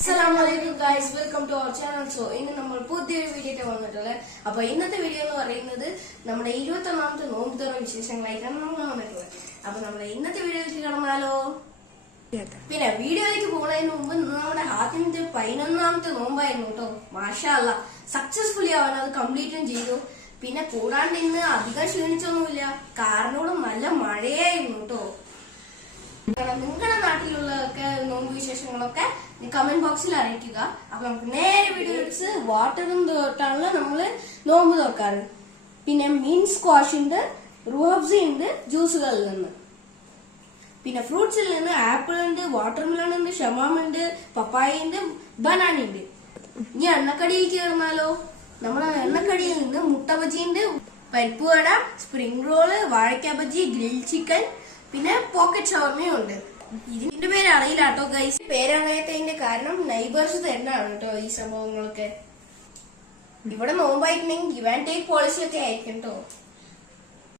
Assalamualaikum guys, welcome to our channel. So, ഇന്ന് നമ്മൾ പുതിയൊരു വീഡിയോ വന്നിട്ടുള്ളത്. അപ്പോൾ ഇന്നത്തെ വീഡിയോ എന്ന് പറയുന്നത് നമ്മുടെ 21ാമത്തെ നോമ്പ് തുറ വിശേഷങ്ങളായിട്ടാണ് നമ്മൾ വന്നിട്ടുള്ളത്. അപ്പോൾ നമ്മുടെ ഇന്നത്തെ വീഡിയോയിലേക്ക് കടന്നാലോ? പിന്നെ വീഡിയോയിലേക്ക് പോകുന്നതിന് മുമ്പ് നമ്മുടെ ആദ്യത്തെ 11ാമത്തെ നോമ്പായിരുന്നു കേട്ടോ. മാഷാ അല്ലാ, സക്സസ്ഫുള്ളി അവൻ അത് കംപ്ലീറ്റും ചെയ്തു. പിന്നെ കൂടാണ്ട് ഇന്ന് അധികം ക്ഷീണിച്ചൊന്നുമില്ല, കാരണം നല്ല മഴയായിരുന്നു കേട്ടോ. നിങ്ങളുടെ നാട്ടിലുള്ളതൊക്കെ നോമ്പ് വിശേഷങ്ങളൊക്കെ കമന്റ് ബോക്സിൽ അറിയിക്കുക. അപ്പൊ നമുക്ക് നേരെ വീഡിയോ എടുത്ത് വാട്ടറും തൊട്ടാണല്ലോ നമ്മള് നോമ്പ് തുറക്കാറ്. പിന്നെ മീൻ സ്ക്വാഷ് ഉണ്ട്, റൂഹബ്സ ഉണ്ട് ജ്യൂസുകളിൽ നിന്ന്. പിന്നെ ഫ്രൂട്ട്സിൽ നിന്ന് ആപ്പിൾ ഉണ്ട്, വാട്ടർമെലൺ ഉണ്ട്, ഷമാം ഉണ്ട്, പപ്പായ ഉണ്ട്, ബനാന ഉണ്ട്. ഇനി എണ്ണക്കടിയിലേക്ക് കിടന്നാലോ? നമ്മളെ എണ്ണക്കടിയിൽ നിന്ന് മുട്ട ബജി ഉണ്ട്, പരിപ്പ് വട, സ്പ്രിംഗ് റോള്, വാഴക്ക ബജി, ഗ്രിൽ ചിക്കൻ, പിന്നെ പോക്കറ്റ് ഷവർമയും ഉണ്ട്. ഇതിന്റെ പേര് അറിയില്ല കേട്ടോ ഗൈസ്. പേരറിയാത്തതിന്റെ കാരണം നൈബേഴ്സ് തരുന്നതാണ് കേട്ടോ ഈ സംഭവങ്ങളൊക്കെ. ഇവിടെ നോമ്പായിട്ടുണ്ടെങ്കിൽ ഗിവ് ആൻഡ് ടേക്ക് പോളിസി ഒക്കെ ആയിരിക്കും കേട്ടോ.